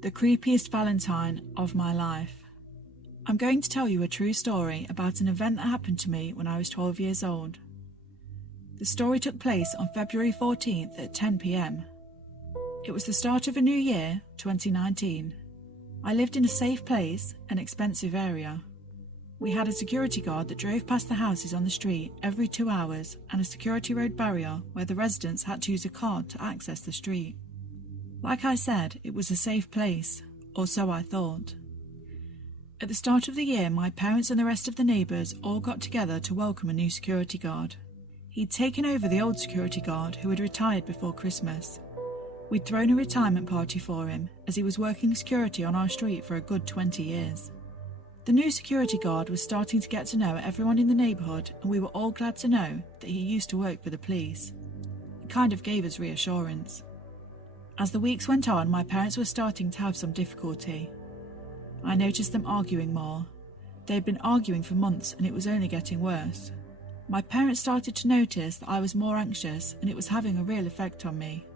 The creepiest Valentine of my life. I'm going to tell you a true story about an event that happened to me when I was 12 years old. The story took place on February 14th at 10 p.m. It was the start of a new year, 2019. I lived in a safe place, an expensive area. We had a security guard that drove past the houses on the street every 2 hours and a security road barrier where the residents had to use a card to access the street. Like I said, it was a safe place, or so I thought. At the start of the year, my parents and the rest of the neighbours all got together to welcome a new security guard. He'd taken over the old security guard who had retired before Christmas. We'd thrown a retirement party for him as he was working security on our street for a good 20 years. The new security guard was starting to get to know everyone in the neighbourhood, and we were all glad to know that he used to work for the police. It kind of gave us reassurance. As the weeks went on, my parents were starting to have some difficulty. I noticed them arguing more. They'd been arguing for months and it was only getting worse. My parents started to notice that I was more anxious and it was having a real effect on me.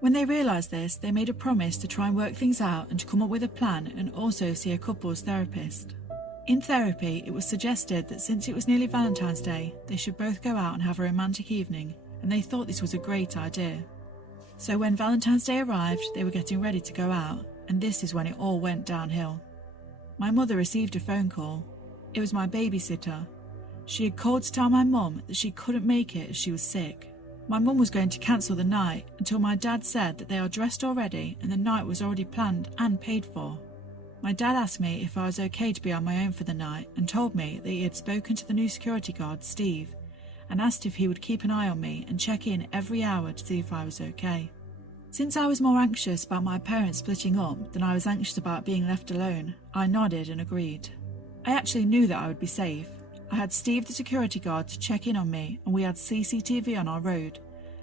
When they realised this, they made a promise to try and work things out and to come up with a plan and also see a couples therapist. In therapy, it was suggested that since it was nearly Valentine's Day, they should both go out and have a romantic evening, and they thought this was a great idea. So when Valentine's Day arrived, they were getting ready to go out, and this is when it all went downhill. My mother received a phone call. It was my babysitter. She had called to tell my mum that she couldn't make it as she was sick. My mum was going to cancel the night until my dad said that they are dressed already and the night was already planned and paid for. My dad asked me if I was okay to be on my own for the night and told me that he had spoken to the new security guard, Steve, and asked if he would keep an eye on me and check in every hour to see if I was okay. Since I was more anxious about my parents splitting up than I was anxious about being left alone, I nodded and agreed. I actually knew that I would be safe. I had Steve the security guard to check in on me, and we had CCTV on our road,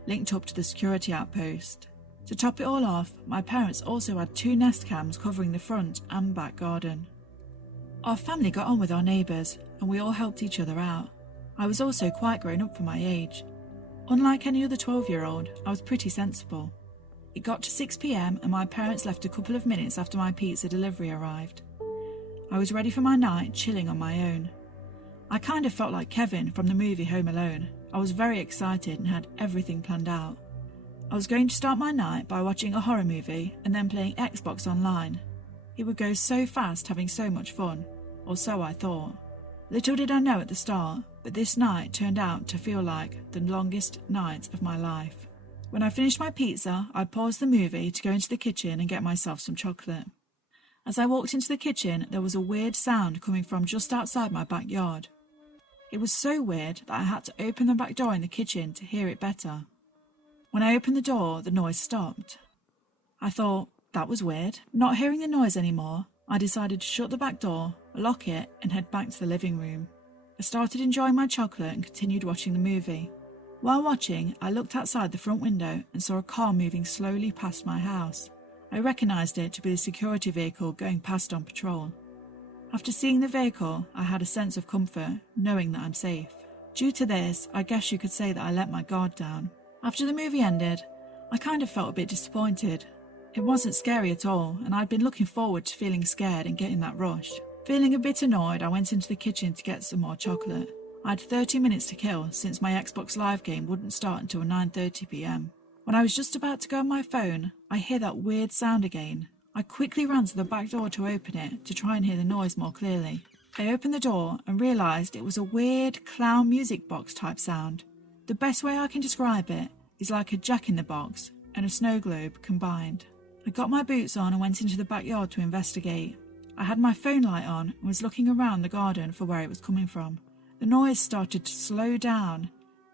linked up to the security outpost. To top it all off, my parents also had 2 Nest cams covering the front and back garden. Our family got on with our neighbours, and we all helped each other out. I was also quite grown up for my age. Unlike any other 12-year-old, I was pretty sensible. It got to 6 p.m. and my parents left a couple of minutes after my pizza delivery arrived. I was ready for my night, chilling on my own. I kind of felt like Kevin from the movie Home Alone. I was very excited and had everything planned out. I was going to start my night by watching a horror movie and then playing Xbox online. It would go so fast, having so much fun, or so I thought. Little did I know at the start, but this night turned out to feel like the longest night of my life. When I finished my pizza, I paused the movie to go into the kitchen and get myself some chocolate. As I walked into the kitchen, there was a weird sound coming from just outside my backyard. It was so weird that I had to open the back door in the kitchen to hear it better. When I opened the door, the noise stopped. I thought, that was weird. Not hearing the noise anymore, I decided to shut the back door, lock it, and head back to the living room. I started enjoying my chocolate and continued watching the movie. While watching, I looked outside the front window and saw a car moving slowly past my house. I recognised it to be the security vehicle going past on patrol. After seeing the vehicle, I had a sense of comfort, knowing that I'm safe. Due to this, I guess you could say that I let my guard down. After the movie ended, I kind of felt a bit disappointed. It wasn't scary at all, and I'd been looking forward to feeling scared and getting that rush. Feeling a bit annoyed, I went into the kitchen to get some more chocolate. I had 30 minutes to kill since my Xbox Live game wouldn't start until 9:30 p.m. When I was just about to go on my phone, I hear that weird sound again. I quickly ran to the back door to open it to try and hear the noise more clearly. I opened the door and realised it was a weird clown music box type sound. The best way I can describe it is like a jack-in-the-box and a snow globe combined. I got my boots on and went into the backyard to investigate. I had my phone light on and was looking around the garden for where it was coming from. The noise started to slow down,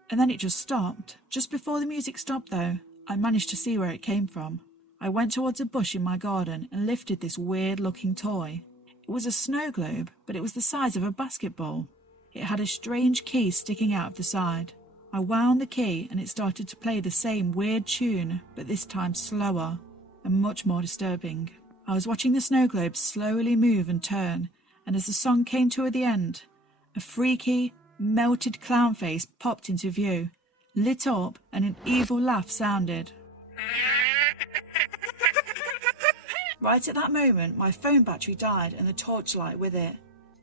and then it just stopped. Just before the music stopped though, I managed to see where it came from. I went towards a bush in my garden and lifted this weird-looking toy. It was a snow globe, but it was the size of a basketball. It had a strange key sticking out of the side. I wound the key and it started to play the same weird tune, but this time slower and much more disturbing. I was watching the snow globe slowly move and turn, and as the song came to the end, a freaky, melted clown face popped into view, lit up, and an evil laugh sounded. Right at that moment, my phone battery died and the torchlight with it.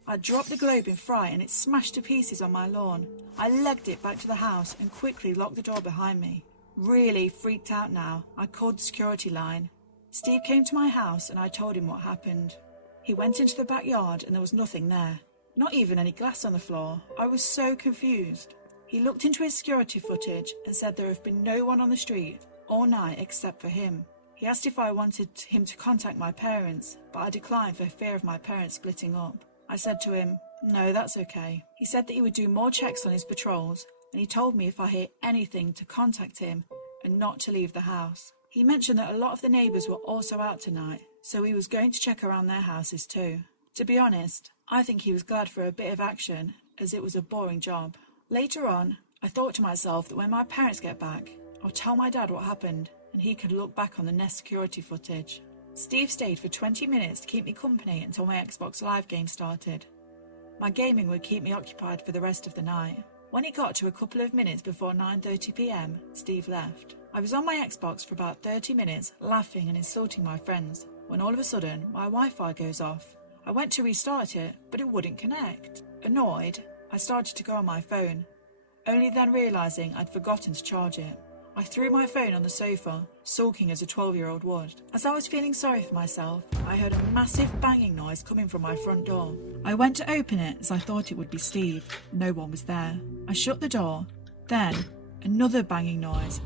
I dropped the globe in fright and it smashed to pieces on my lawn. I legged it back to the house and quickly locked the door behind me. Really freaked out now, I called the security line. Steve came to my house and I told him what happened. He went into the backyard and there was nothing there. Not even any glass on the floor. I was so confused. He looked into his security footage and said there have been no one on the street all night except for him. He asked if I wanted him to contact my parents, but I declined for fear of my parents splitting up. I said to him, "No, that's okay." He said that he would do more checks on his patrols, and he told me if I hear anything to contact him and not to leave the house. He mentioned that a lot of the neighbours were also out tonight, so he was going to check around their houses too. To be honest, I think he was glad for a bit of action, as it was a boring job. Later on, I thought to myself that when my parents get back, I'll tell my dad what happened, and he could look back on the Nest security footage. Steve stayed for 20 minutes to keep me company until my Xbox Live game started. My gaming would keep me occupied for the rest of the night. When it got to a couple of minutes before 9:30 p.m, Steve left. I was on my Xbox for about 30 minutes, laughing and insulting my friends, when all of a sudden my Wi-Fi goes off. I went to restart it, but it wouldn't connect. Annoyed, I started to go on my phone, only then realising I'd forgotten to charge it. I threw my phone on the sofa, sulking as a 12-year-old would. As I was feeling sorry for myself, I heard a massive banging noise coming from my front door. I went to open it as I thought it would be Steve. No one was there. I shut the door. Then, another banging noise.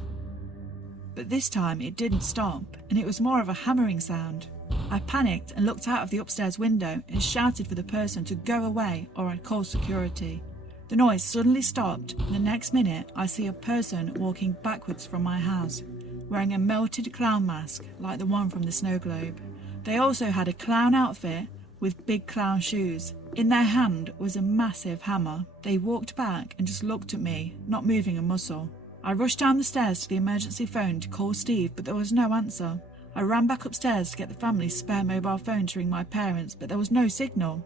But this time it didn't stop, and it was more of a hammering sound. I panicked and looked out of the upstairs window and shouted for the person to go away or I'd call security. The noise suddenly stopped, and the next minute I see a person walking backwards from my house, wearing a melted clown mask like the one from the snow globe. They also had a clown outfit with big clown shoes. In their hand was a massive hammer. They walked back and just looked at me, not moving a muscle. I rushed down the stairs to the emergency phone to call Steve, but there was no answer. I ran back upstairs to get the family's spare mobile phone to ring my parents, but there was no signal.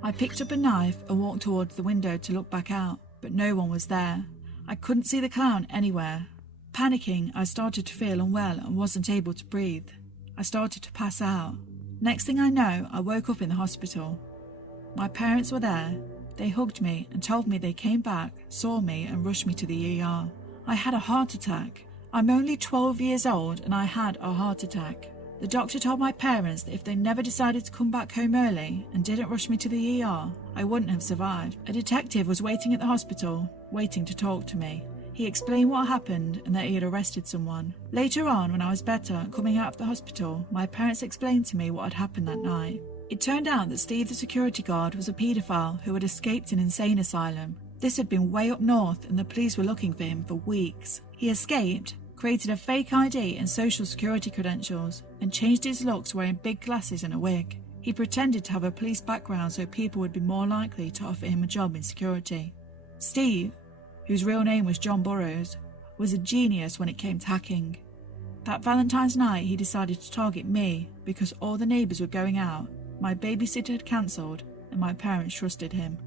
I picked up a knife and walked towards the window to look back out, but no one was there. I couldn't see the clown anywhere. Panicking, I started to feel unwell and wasn't able to breathe. I started to pass out. Next thing I know, I woke up in the hospital. My parents were there. They hugged me and told me they came back, saw me and rushed me to the ER. I had a heart attack. I'm only 12 years old and I had a heart attack. The doctor told my parents that if they never decided to come back home early and didn't rush me to the ER, I wouldn't have survived. A detective was waiting at the hospital, waiting to talk to me. He explained what happened and that he had arrested someone. Later on, when I was better, coming out of the hospital, my parents explained to me what had happened that night. It turned out that Steve the security guard was a paedophile who had escaped an insane asylum. This had been way up north and the police were looking for him for weeks. He escaped, created a fake ID and social security credentials, and changed his looks wearing big glasses and a wig. He pretended to have a police background so people would be more likely to offer him a job in security. Steve, whose real name was John Burroughs, was a genius when it came to hacking. That Valentine's night he decided to target me because all the neighbours were going out, my babysitter had cancelled, and my parents trusted him.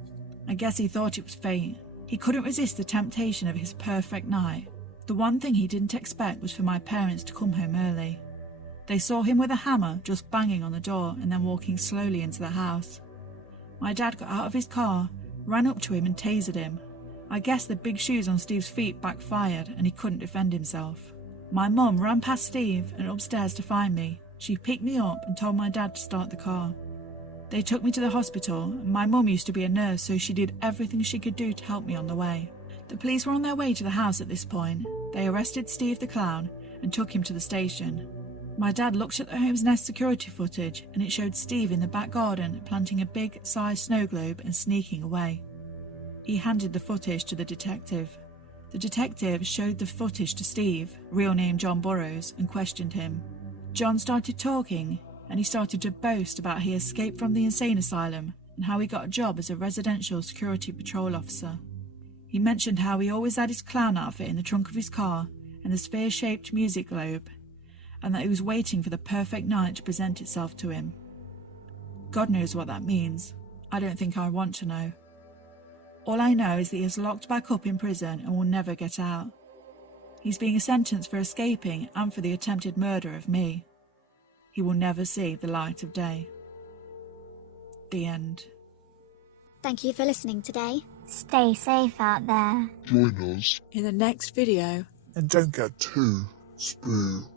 I guess he thought it was fate. He couldn't resist the temptation of his perfect night. The one thing he didn't expect was for my parents to come home early. They saw him with a hammer just banging on the door and then walking slowly into the house. My dad got out of his car, ran up to him and tasered him. I guess the big shoes on Steve's feet backfired and he couldn't defend himself. My mum ran past Steve and upstairs to find me. She picked me up and told my dad to start the car. They took me to the hospital and my mum used to be a nurse, so she did everything she could do to help me on the way. The police were on their way to the house at this point. They arrested Steve the clown and took him to the station. My dad looked at the home's Nest security footage and it showed Steve in the back garden planting a big sized snow globe and sneaking away. He handed the footage to the detective. The detective showed the footage to Steve, real name John Burroughs, and questioned him. John started talking and he started to boast about he escaped from the insane asylum and how he got a job as a residential security patrol officer. He mentioned how he always had his clown outfit in the trunk of his car and the sphere-shaped music globe, and that he was waiting for the perfect night to present itself to him. God knows what that means. I don't think I want to know. All I know is that he is locked back up in prison and will never get out. He's being sentenced for escaping and for the attempted murder of me. he will never see the light of day. The end. Thank you for listening today. Stay safe out there. Join us In the next video. and don't get too spooked.